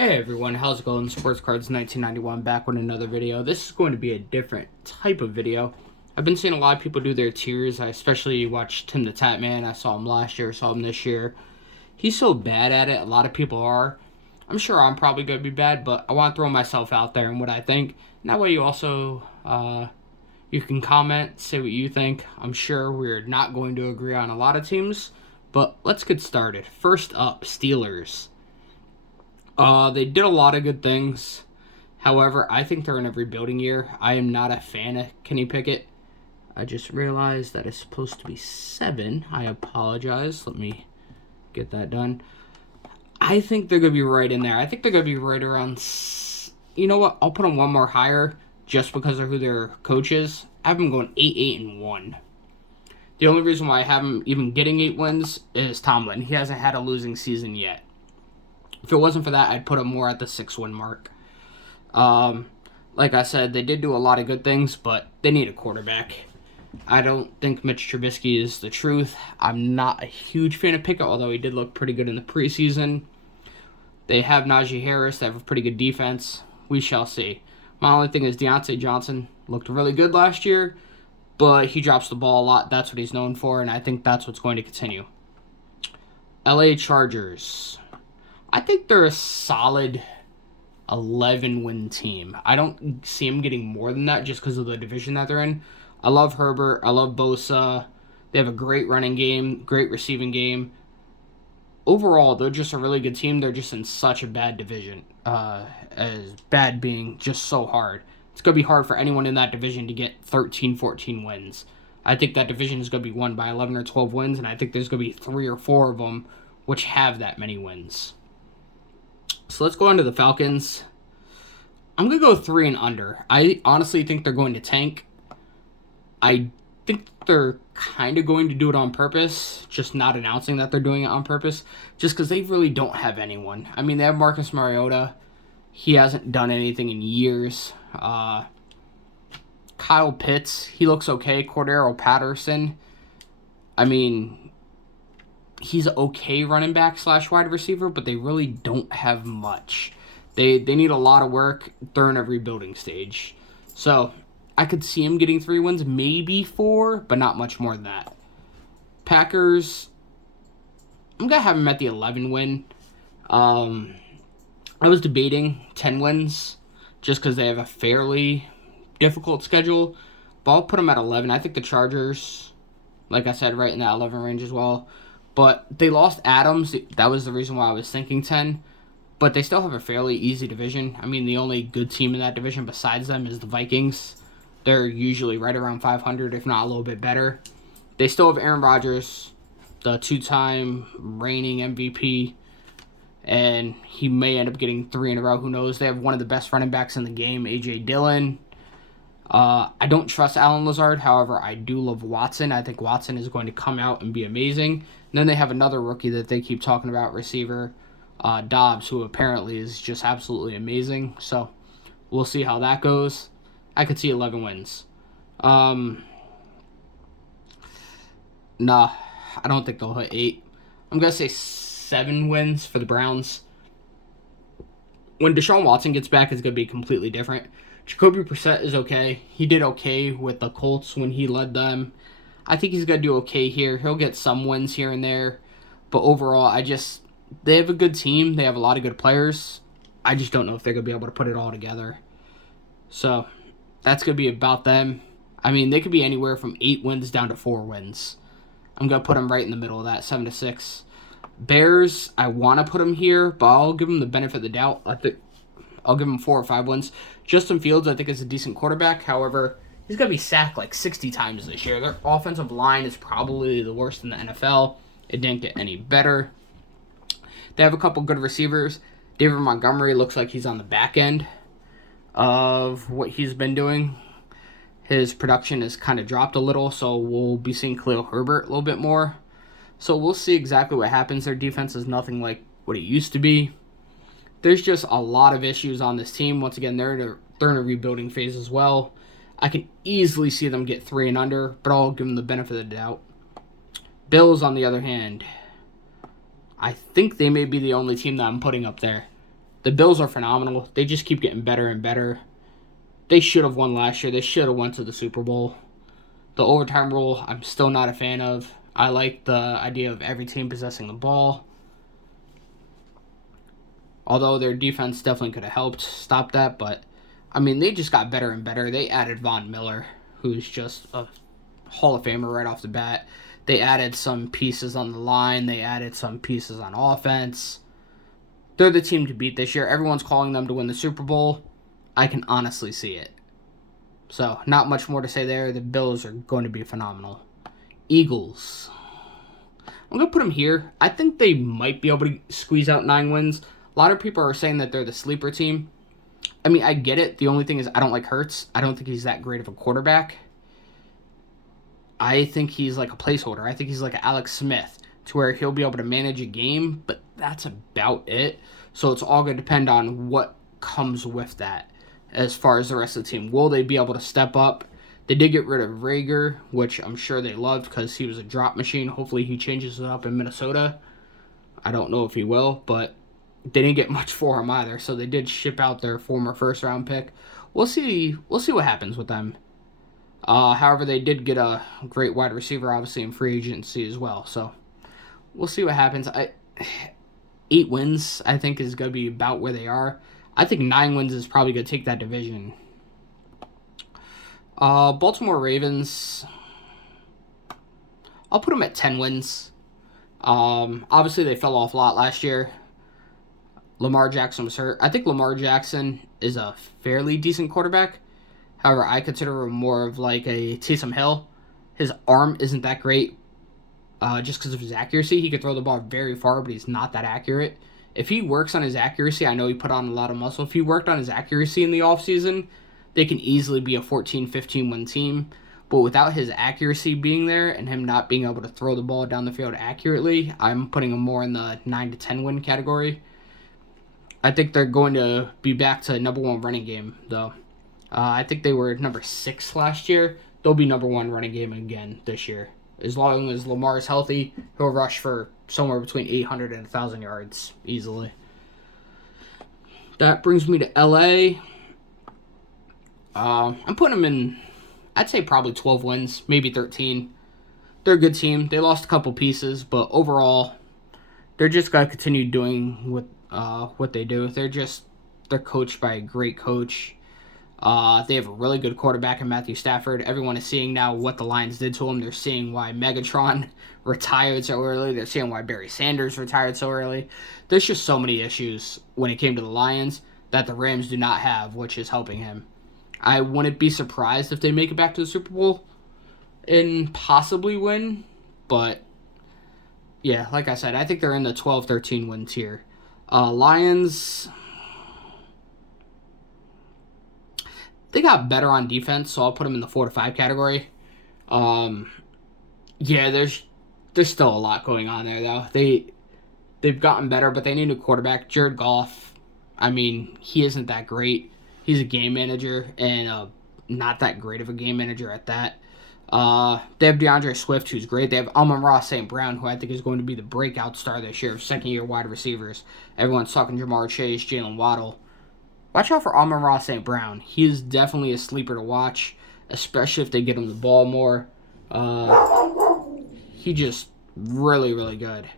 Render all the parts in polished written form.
Hey everyone, how's it going? Sports Cards 1991 back with another video. This is going to be a different type of video. I've been seeing a lot of people do their tiers. I especially watched Tim the Tatman. I saw him last year, saw him this year. He's so bad at it. A lot of people are. I'm sure I'm probably going to be bad, but I want to throw myself out there and what I think. And that way you also, you can comment, say what you think. I'm sure we're not going to agree on a lot of teams, but let's get started. First up, Steelers. They did a lot of good things. However, I think they're in a rebuilding year. I am not a fan of Kenny Pickett. I just realized that it's supposed to be 7. I apologize. Let me get that done. I think they're going to be right in there. I think they're going to be right around... You know what? I'll put them one more higher just because of who their coach is. I have them going 8-1. The only reason why I have them even getting 8 wins is Tomlin. He hasn't had a losing season yet. If it wasn't for that, I'd put them more at the 6-win mark. Like I said, they did do a lot of good things, but they need a quarterback. I don't think Mitch Trubisky is the truth. I'm not a huge fan of Pickett, although he did look pretty good in the preseason. They have Najee Harris. They have a pretty good defense. We shall see. My only thing is Deontay Johnson looked really good last year, but he drops the ball a lot. That's what he's known for, and I think that's what's going to continue. LA Chargers. I think they're a solid 11-win team. I don't see them getting more than that just because of the division that they're in. I love Herbert. I love Bosa. They have a great running game, great receiving game. Overall, they're just a really good team. They're just in such a bad division. As bad being just so hard. It's going to be hard for anyone in that division to get 13, 14 wins. I think that division is going to be won by 11 or 12 wins, and I think there's going to be 3 or 4 of them which have that many wins. So let's go on to the Falcons. I'm going to go 3 and under. I honestly think they're going to tank. I think they're kind of going to do it on purpose, just not announcing that they're doing it on purpose, just because they really don't have anyone. I mean, they have Marcus Mariota. He hasn't done anything in years. Kyle Pitts, he looks okay. Cordero Patterson, I mean, he's okay running back / wide receiver, but they really don't have much. They need a lot of work. They're in a rebuilding stage. So I could see him getting 3 wins, maybe 4, but not much more than that. Packers, I'm going to have them at the 11 win. I was debating 10 wins just because they have a fairly difficult schedule, but I'll put them at 11. I think the Chargers, like I said, right in that 11 range as well. But they lost Adams. That was the reason why I was thinking 10. But they still have a fairly easy division. I mean, the only good team in that division besides them is the Vikings. They're usually right around 500, if not a little bit better. They still have Aaron Rodgers, the 2-time reigning MVP. And he may end up getting 3 in a row. Who knows? They have one of the best running backs in the game, A.J. Dillon. I don't trust Allen Lazard. However, I do love Watson. I think Watson is going to come out and be amazing. And then they have another rookie that they keep talking about, receiver Dobbs, who apparently is just absolutely amazing. So we'll see how that goes. I could see 11 wins. Nah, I don't think they'll hit 8. I'm going to say 7 wins for the Browns. When Deshaun Watson gets back, it's going to be completely different. Jacoby Brissett is okay. He did okay with the Colts when he led them. I think he's going to do okay here. He'll get some wins here and there. But overall, they have a good team. They have a lot of good players. I just don't know if they're going to be able to put it all together. So that's going to be about them. I mean, they could be anywhere from 8 wins down to 4 wins. I'm going to put them right in the middle of that, 7-6. Bears, I want to put them here, but I'll give them the benefit of the doubt. I think I'll give them 4 or 5 wins. Justin Fields, I think, is a decent quarterback. However, he's going to be sacked like 60 times this year. Their offensive line is probably the worst in the NFL. It didn't get any better. They have a couple good receivers. David Montgomery looks like he's on the back end of what he's been doing. His production has kind of dropped a little, so we'll be seeing Khalil Herbert a little bit more. So we'll see exactly what happens. Their defense is nothing like what it used to be. There's just a lot of issues on this team. Once again, they're in a rebuilding phase as well. I can easily see them get 3 and under, but I'll give them the benefit of the doubt. Bills, on the other hand, I think they may be the only team that I'm putting up there. The Bills are phenomenal. They just keep getting better and better. They should have won last year. They should have went to the Super Bowl. The overtime rule, I'm still not a fan of. I like the idea of every team possessing the ball. Although their defense definitely could have helped stop that. But, I mean, they just got better and better. They added Von Miller, who's just a Hall of Famer right off the bat. They added some pieces on the line. They added some pieces on offense. They're the team to beat this year. Everyone's calling them to win the Super Bowl. I can honestly see it. So, not much more to say there. The Bills are going to be phenomenal. Eagles. I'm going to put them here. I think they might be able to squeeze out 9 wins. A lot of people are saying that they're the sleeper team. I mean, I get it. The only thing is I don't like Hurts. I don't think he's that great of a quarterback. I think he's like a placeholder. I think he's like Alex Smith, to where he'll be able to manage a game, but that's about it. So it's all going to depend on what comes with that as far as the rest of the team. Will they be able to step up? They did get rid of Rager, which I'm sure they loved because he was a drop machine. Hopefully he changes it up in Minnesota. I don't know if he will, but they didn't get much for him either. So they did ship out their former first-round pick. We'll see what happens with them. However, they did get a great wide receiver, obviously, in free agency as well. So we'll see what happens. 8 wins, I think, is going to be about where they are. I think 9 wins is probably going to take that division. Baltimore Ravens, I'll put them at 10 wins. Obviously, they fell off a lot last year. Lamar Jackson was hurt. I think Lamar Jackson is a fairly decent quarterback. However, I consider him more of like a Taysom Hill. His arm isn't that great just because of his accuracy. He could throw the ball very far, but he's not that accurate. If he works on his accuracy, I know he put on a lot of muscle. If he worked on his accuracy in the offseason, they can easily be a 14-15 win team. But without his accuracy being there and him not being able to throw the ball down the field accurately, I'm putting him more in the 9 to 10 win category. I think they're going to be back to number 1 running game, though. I think they were number 6 last year. They'll be number 1 running game again this year. As long as Lamar is healthy, he'll rush for somewhere between 800 and 1,000 yards easily. That brings me to LA. I'm putting them in, I'd say probably 12 wins, maybe 13. They're a good team. They lost a couple pieces, but overall, they're just going to continue doing what they do. They're coached by a great coach. They have a really good quarterback in Matthew Stafford. Everyone is seeing now what the Lions did to him. They're seeing why Megatron retired so early. They're seeing why Barry Sanders retired so early. There's just so many issues when it came to the Lions that the Rams do not have, which is helping him. I wouldn't be surprised if they make it back to the Super Bowl and possibly win. But, yeah, like I said, I think they're in the 12-13 win tier. Lions, they got better on defense, so I'll put them in the 4 to 5 category. Yeah, there's still a lot going on there, though. They've gotten better, but they need a quarterback. Jared Goff, I mean, he isn't that great. He's a game manager, and not that great of a game manager at that. They have DeAndre Swift, who's great. They have Amon-Ra St. Brown, who I think is going to be the breakout star this year, second-year wide receivers. Everyone's talking Jamar Chase, Jalen Waddle. Watch out for Amon-Ra St. Brown. He is definitely a sleeper to watch, especially if they get him the ball more. He just really, really good.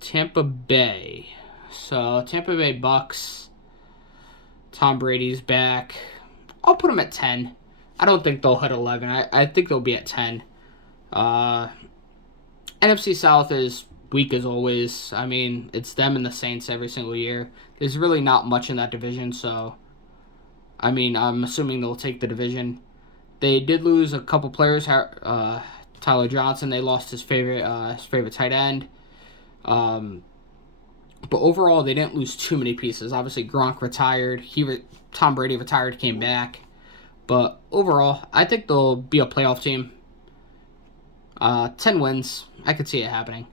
Tampa Bay. So, Tampa Bay Bucks. Tom Brady's back. I'll put them at 10. I don't think they'll hit 11. I think they'll be at 10. NFC South is weak as always. I mean, it's them and the Saints every single year. There's really not much in that division, so I mean, I'm assuming they'll take the division. They did lose a couple players. Tyler Johnson, they lost his favorite tight end. But overall, they didn't lose too many pieces. Obviously, Gronk retired. Tom Brady retired, came back. But overall, I think they'll be a playoff team. 10 wins. I could see it happening.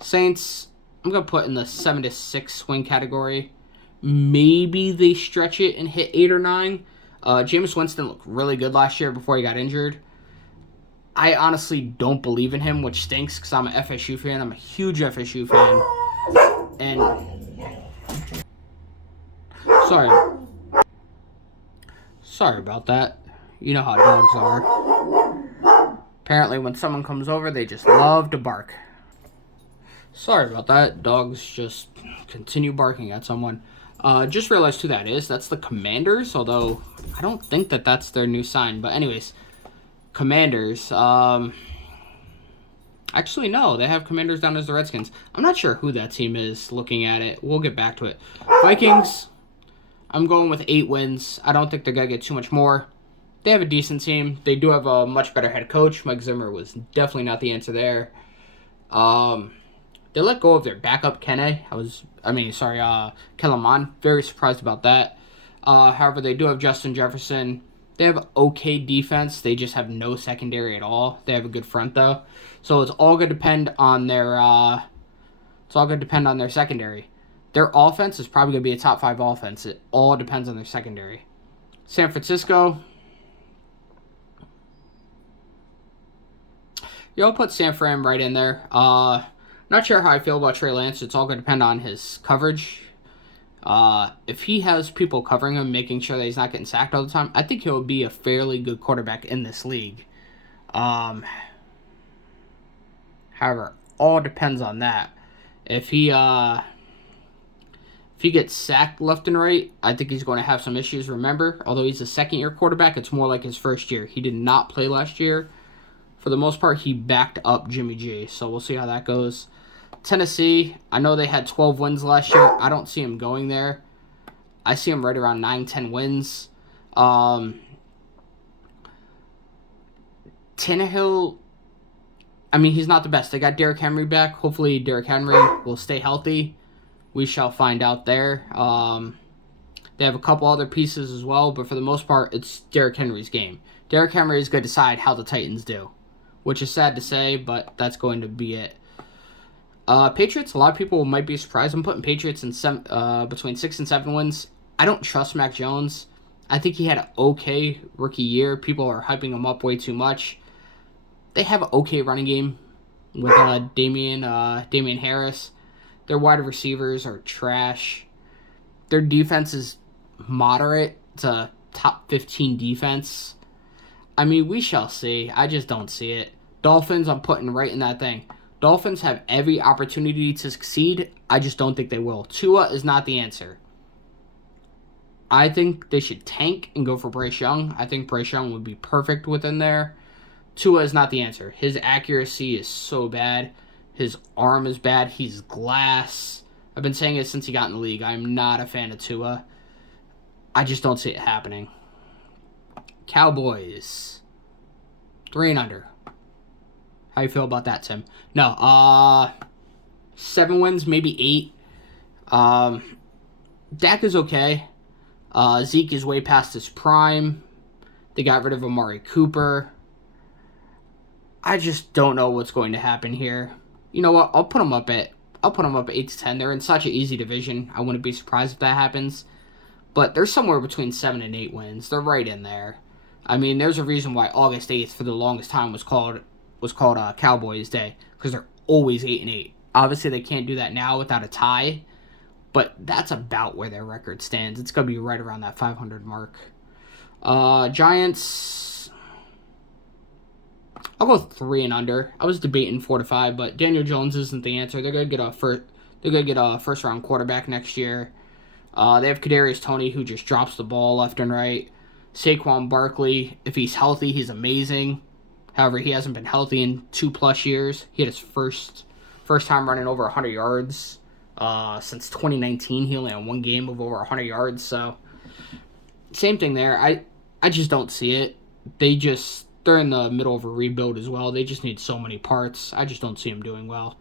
Saints, I'm going to put in the 7 to 6 win category. Maybe they stretch it and hit 8 or 9. Jameis Winston looked really good last year before he got injured. I honestly don't believe in him, which stinks because I'm an FSU fan. I'm a huge FSU fan. And sorry about that. You know how dogs are. Apparently when someone comes over, they just love to bark. Sorry about that. Dogs just continue barking at someone. Just realized who that is. That's the Commanders, although I don't think that that's their new sign. But anyways, Commanders. Actually, no. They have Commanders down as the Redskins. I'm not sure who that team is looking at it. We'll get back to it. Vikings. I'm going with 8 wins. I don't think they're going to get too much more. They have a decent team. They do have a much better head coach. Mike Zimmer was definitely not the answer there. They let go of their backup, Kellen Mond. Very surprised about that. However, they do have Justin Jefferson. They have okay defense. They just have no secondary at all. They have a good front though. So it's all going to depend on their secondary. Their offense is probably going to be a top 5 offense. It all depends on their secondary. San Francisco. I'll put San Fran right in there. Not sure how I feel about Trey Lance. It's all going to depend on his coverage. If he has people covering him, making sure that he's not getting sacked all the time, I think he'll be a fairly good quarterback in this league. However, all depends on that. If he gets sacked left and right, I think he's going to have some issues. Remember, although he's a second-year quarterback, it's more like his first year. He did not play last year. For the most part, he backed up Jimmy G, so we'll see how that goes. Tennessee, I know they had 12 wins last year. I don't see him going there. I see him right around 9-10 wins. Tannehill, he's not the best. They got Derrick Henry back. Hopefully Derrick Henry will stay healthy. We shall find out there. They have a couple other pieces as well, but for the most part, it's Derrick Henry's game. Derrick Henry is going to decide how the Titans do, which is sad to say, but that's going to be it. Patriots, a lot of people might be surprised. I'm putting Patriots in between 6 and 7 wins. I don't trust Mac Jones. I think he had an okay rookie year. People are hyping him up way too much. They have an okay running game with Damian Harris. Their wide receivers are trash. Their defense is moderate. It's a top 15 defense. We shall see. I just don't see it. Dolphins, I'm putting right in that thing. Dolphins have every opportunity to succeed. I just don't think they will. Tua is not the answer. I think they should tank and go for Bryce Young. I think Bryce Young would be perfect within there. Tua is not the answer. His accuracy is so bad. His arm is bad. He's glass. I've been saying it since he got in the league. I'm not a fan of Tua. I just don't see it happening. Cowboys. 3 and under. How you feel about that, Tim? No, 7 wins, maybe 8. Dak is okay. Zeke is way past his prime. They got rid of Amari Cooper. I just don't know what's going to happen here. You know what? I'll put them up at 8 to 10. They're in such an easy division. I wouldn't be surprised if that happens. But they're somewhere between 7 and 8 wins. They're right in there. There's a reason why August 8th for the longest time was called Cowboys Day, because they're always 8 and 8. Obviously, they can't do that now without a tie, but that's about where their record stands. It's going to be right around that 500 mark. Giants, I'll go 3 and under. I was debating 4 to 5, but Daniel Jones isn't the answer. They're going to get a first round quarterback next year. They have Kadarius Toney, who just drops the ball left and right. Saquon Barkley, if he's healthy, he's amazing. However, he hasn't been healthy in 2+ years. He had his first time running over 100 yards since 2019. He only had 1 game of over 100 yards. So, same thing there. I just don't see it. They're in the middle of a rebuild as well. They just need so many parts. I just don't see them doing well.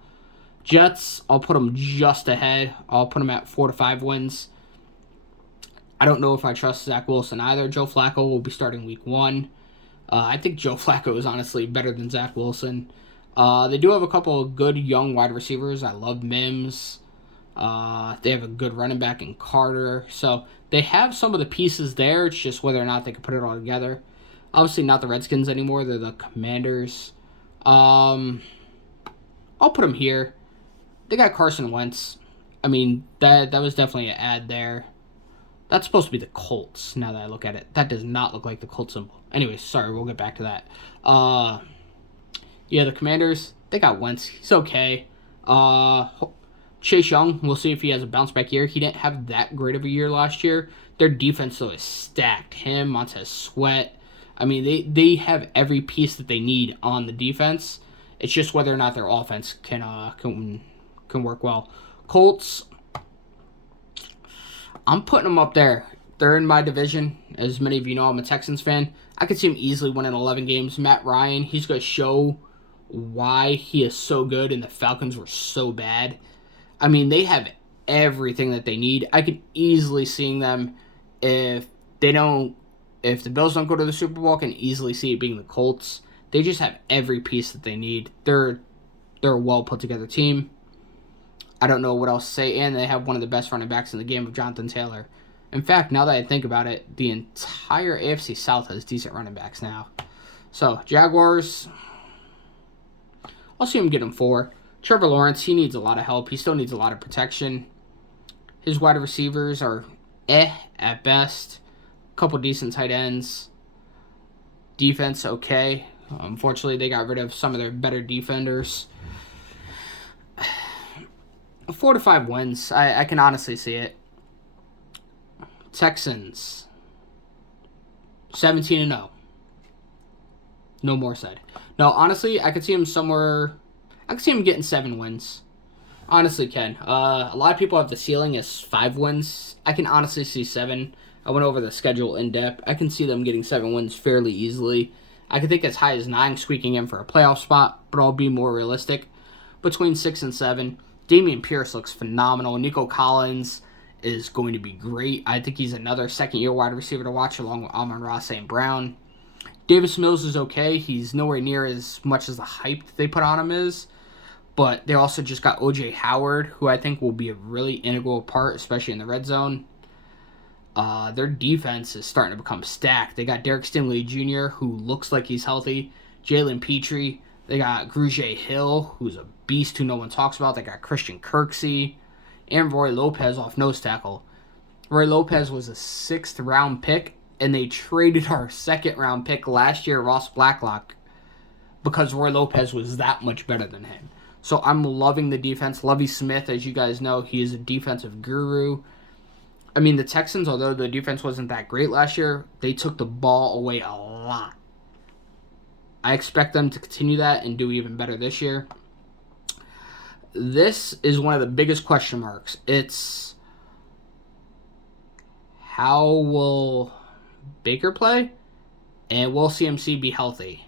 Jets, I'll put them just ahead. I'll put them at 4 to 5 wins. I don't know if I trust Zach Wilson either. Joe Flacco will be starting week 1. I think Joe Flacco is honestly better than Zach Wilson. They do have a couple of good young wide receivers. I love Mims. They have a good running back in Carter. So they have some of the pieces there. It's just whether or not they can put it all together. Obviously not the Redskins anymore. They're the Commanders. I'll put them here. They got Carson Wentz. I mean, that was definitely an ad there. That's supposed to be the Colts, now that I look at it. That does not look like the Colts symbol. Anyway, sorry, we'll get back to that. Yeah, the Commanders, they got Wentz. He's okay. Chase Young, we'll see if he has a bounce back year. He didn't have that great of a year last year. Their defense, though, is stacked. Him, Montez Sweat. I mean, they have every piece that they need on the defense. It's just whether or not their offense can work well. Colts, I'm putting them up there. They're in my division. As many of you know, I'm a Texans fan. I could see him easily winning 11 games. Matt Ryan, he's going to show why he is so good and the Falcons were so bad. I mean, they have everything that they need. I could easily see them if the Bills don't go to the Super Bowl, I can easily see it being the Colts. They just have every piece that they need. They're a well put together team. I don't know what else to say, and they have one of the best running backs in the game of Jonathan Taylor. In fact, now that I think about it, the entire AFC South has decent running backs now. So, Jaguars, I'll see him get him 4. Trevor Lawrence, he needs a lot of help. He still needs a lot of protection. His wide receivers are at best. A couple decent tight ends. Defense, okay. Unfortunately, they got rid of some of their better defenders. 4 to 5 wins. I can honestly see it. Texans, 17-0. No more said. No, honestly, I could see him somewhere. I could see him getting 7 wins. Honestly, can. A lot of people have the ceiling as 5 wins. I can honestly see 7. I went over the schedule in depth. I can see them getting 7 wins fairly easily. I could think as high as 9 squeaking in for a playoff spot, but I'll be more realistic. Between 6 and 7. Dameon Pierce looks phenomenal. Nico Collins is going to be great. I think he's another second-year wide receiver to watch along with Amon-Ra St. Brown. Davis Mills is okay. He's nowhere near as much as the hype that they put on him is. But they also just got O.J. Howard, who I think will be a really integral part, especially in the red zone. Their defense is starting to become stacked. They got Derek Stingley Jr., who looks like he's healthy. Jalen Petrie. They got Grugier Hill, who's a beast who no one talks about. They got Christian Kirksey. And Roy Lopez off nose tackle. Roy Lopez was a 6th round pick, and they traded our 2nd round pick last year, Ross Blacklock, because Roy Lopez was that much better than him. So I'm loving the defense. Lovie Smith, as you guys know, he is a defensive guru. I mean, the Texans, although the defense wasn't that great last year, they took the ball away a lot. I expect them to continue that and do even better this year. This is one of the biggest question marks. It's how will Baker play, and will CMC be healthy?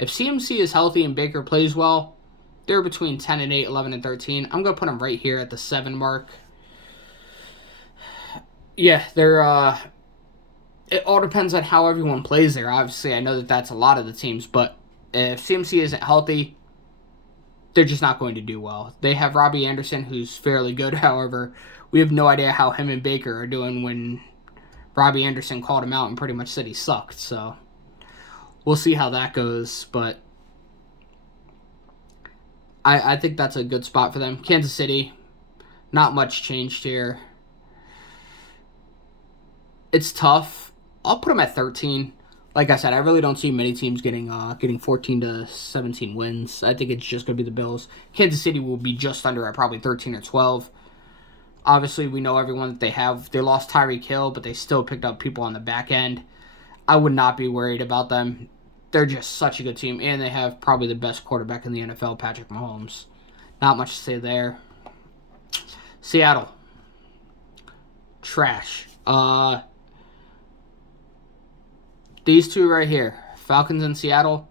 If CMC is healthy and Baker plays well, they're between 10 and 8, 11 and 13. I'm going to put them right here at the 7 mark. Yeah, they're it all depends on how everyone plays there. Obviously, I know that that's a lot of the teams, but if CMC isn't healthy, they're just not going to do well. They have Robbie Anderson, who's fairly good. However, we have no idea how him and Baker are doing when Robbie Anderson called him out and pretty much said he sucked. So we'll see how that goes. But I think that's a good spot for them. Kansas City, not much changed here. It's tough. I'll put them at 13. Like I said, I really don't see many teams getting 14 to 17 wins. I think it's just going to be the Bills. Kansas City will be just under at probably 13 or 12. Obviously, we know everyone that they have. They lost Tyreek Hill, but they still picked up people on the back end. I would not be worried about them. They're just such a good team, and they have probably the best quarterback in the NFL, Patrick Mahomes. Not much to say there. Seattle. Trash. These two right here, Falcons and Seattle,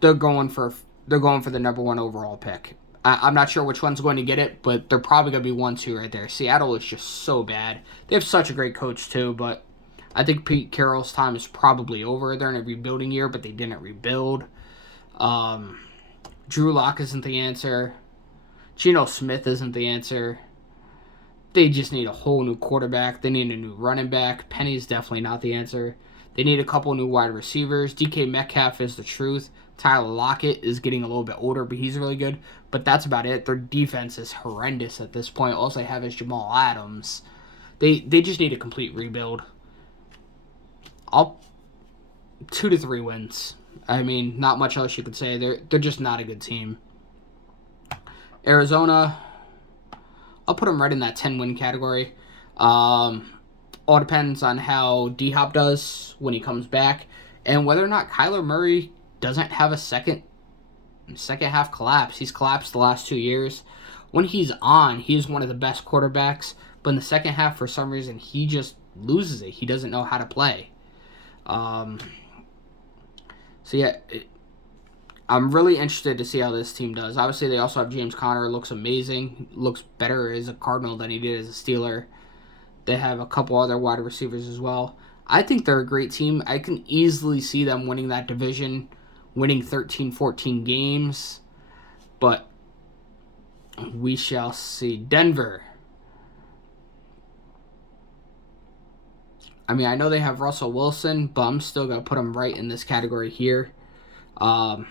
they're going for the number 1 overall pick. I'm not sure which one's going to get it, but they're probably going to be 1-2 right there. Seattle is just so bad. They have such a great coach too, but I think Pete Carroll's time is probably over. They're in a rebuilding year, but they didn't rebuild. Drew Lock isn't the answer. Geno Smith isn't the answer. They just need a whole new quarterback. They need a new running back. Penny's definitely not the answer. They need a couple new wide receivers. DK Metcalf is the truth. Tyler Lockett is getting a little bit older, but he's really good. But that's about it. Their defense is horrendous at this point. All they have is Jamal Adams. They just need a complete rebuild. 2 to 3 wins. I mean, not much else you could say. They're just not a good team. Arizona, I'll put them right in that 10-win category. All depends on how D-Hop does when he comes back, and whether or not Kyler Murray doesn't have a second half collapse. He's collapsed the last 2 years. When he's on, he's one of the best quarterbacks, but in the second half, for some reason, he just loses it. He doesn't know how to play. So yeah, I'm really interested to see how this team does. Obviously, they also have James Conner. Looks amazing. Looks better as a Cardinal than he did as a Steeler. They have a couple other wide receivers as well. I think they're a great team. I can easily see them winning that division, winning 13, 14 games. But we shall see. Denver. I mean, I know they have Russell Wilson, but I'm still going to put them right in this category here. I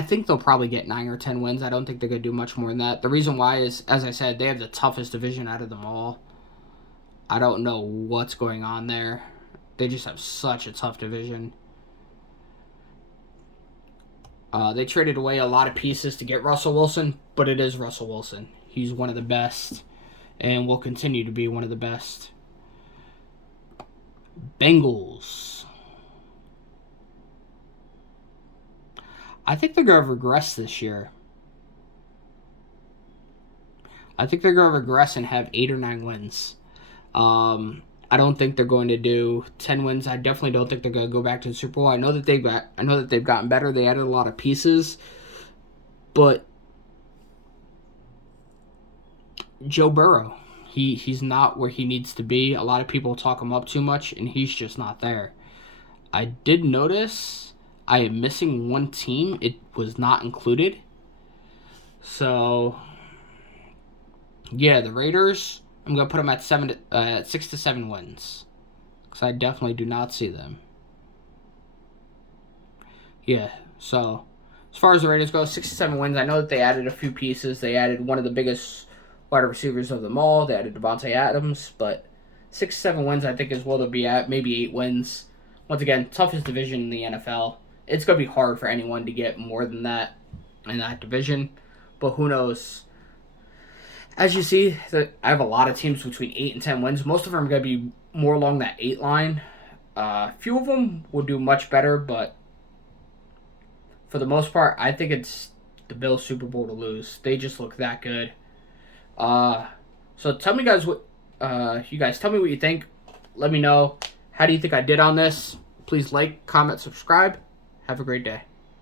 think they'll probably get 9 or 10 wins. I don't think they're going to do much more than that. The reason why is, as I said, they have the toughest division out of them all. I don't know what's going on there. They just have such a tough division. They traded away a lot of pieces to get Russell Wilson, but it is Russell Wilson. He's one of the best and will continue to be one of the best. Bengals. I think they're going to regress this year. I think they're going to regress and have 8 or 9 wins. I don't think they're going to do 10 wins. I definitely don't think they're going to go back to the Super Bowl. I know that they've gotten better. They added a lot of pieces, but Joe Burrow, he's not where he needs to be. A lot of people talk him up too much, and he's just not there. I did notice I am missing one team. It was not included. So, yeah, the Raiders, I'm going to put them at 6 to 7 wins. Because I definitely do not see them. Yeah, so as far as the Raiders go, 6 to 7 wins. I know that they added a few pieces. They added one of the biggest wide receivers of them all. They added Devontae Adams. But 6 to 7 wins, I think, is where they'll be at. Maybe 8 wins. Once again, toughest division in the NFL. It's going to be hard for anyone to get more than that in that division. But who knows? As you see, I have a lot of teams between 8 and 10 wins. Most of them are going to be more along that 8 line. Few of them will do much better, but for the most part, I think it's the Bills' Super Bowl to lose. They just look that good. So tell me, guys, you guys tell me what you think. Let me know. How do you think I did on this? Please like, comment, subscribe. Have a great day.